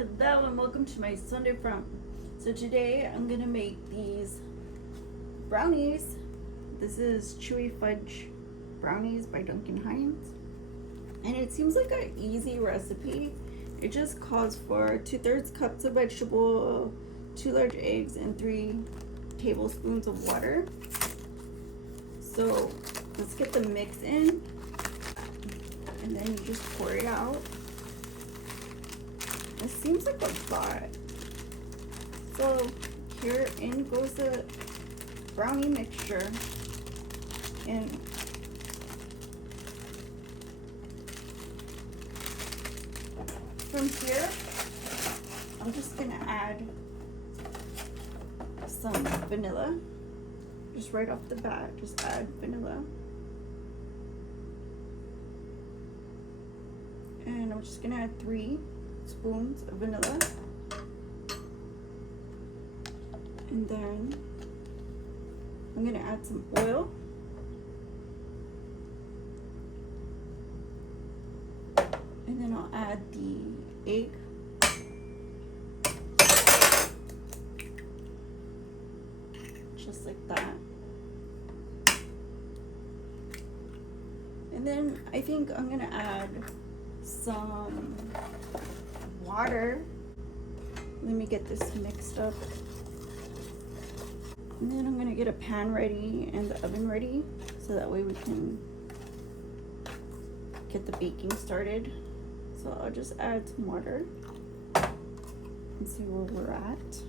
Hello and welcome to my Sunday Front. So today I'm gonna make these brownies. This is Chewy Fudge Brownies by Duncan Hines. And it seems like an easy recipe. It just calls for 2/3 cups of vegetable, 2 large eggs, and 3 tablespoons of water. So let's get the mix in. And then you just pour it out. It seems like a lot. So here in goes the brownie mixture. And from here, I'm just gonna add some vanilla. Just right off the bat, just add vanilla. And I'm just gonna add 3 spoons of vanilla, and then I'm gonna add some oil, and then I'll add the egg, just like that. And then I think I'm gonna add some water. Let me get this mixed up. And then I'm gonna get a pan ready and the oven ready so that way we can get the baking started. So I'll just add some water and see where we're at.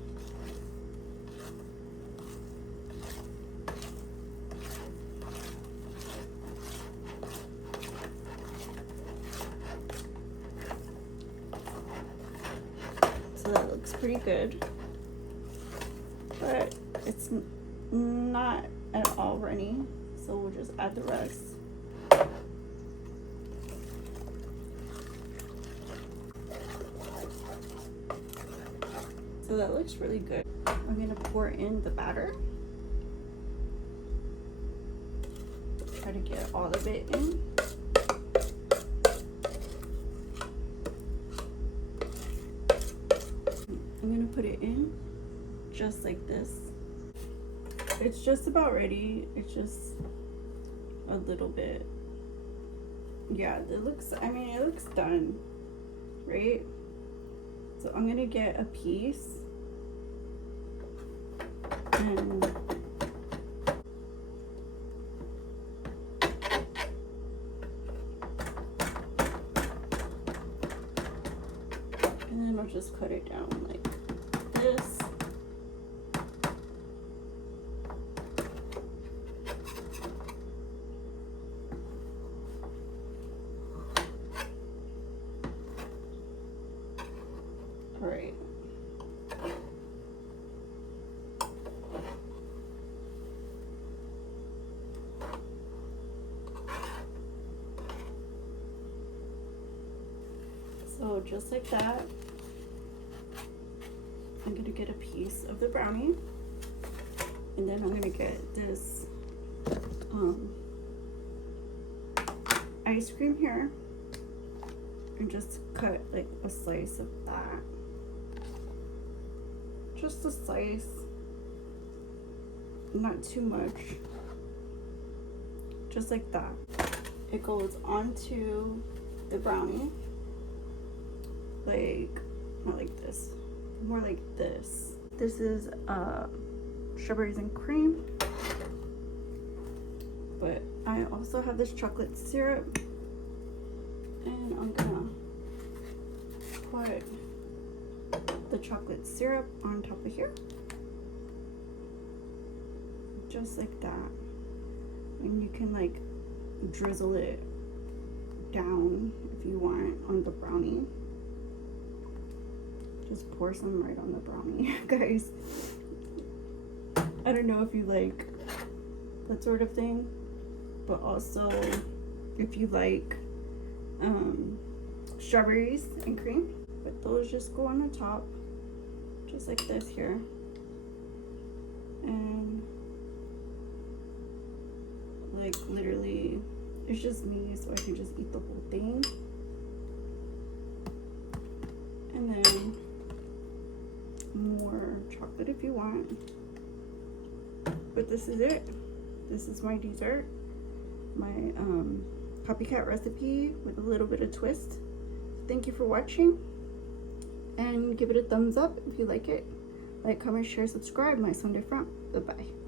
So that looks pretty good, but it's not at all runny, so we'll just add the rest. So that looks really good. I'm gonna pour in the batter. Try to get all of it in. I'm gonna put it in just like this. It's just about ready. It's just a little bit. Yeah, it looks, I mean, it looks done, right? So I'm gonna get a piece and then I'll just cut it down like this. All right. So just like that, I'm gonna get a piece of the brownie, and then I'm gonna get this ice cream here and just cut like a slice of that. Just a slice, not too much, just like that. It goes onto the brownie, like, not like this, more like this. This is strawberries and cream, but I also have this chocolate syrup, and I'm gonna put the chocolate syrup on top of here, just like that. And you can like drizzle it down if you want on the brownie. Just pour some right on the brownie, guys. I don't know if you like that sort of thing, but also if you like strawberries and cream, but those just go on the top, just like this here. And like literally, it's just me, so I can just eat the whole thing. And then more chocolate if you want. But this is it. This is my dessert. My copycat recipe with a little bit of twist. Thank you for watching. And give it a thumbs up if you like it. Like, comment, share, subscribe. My Sunday Front. Bye-bye.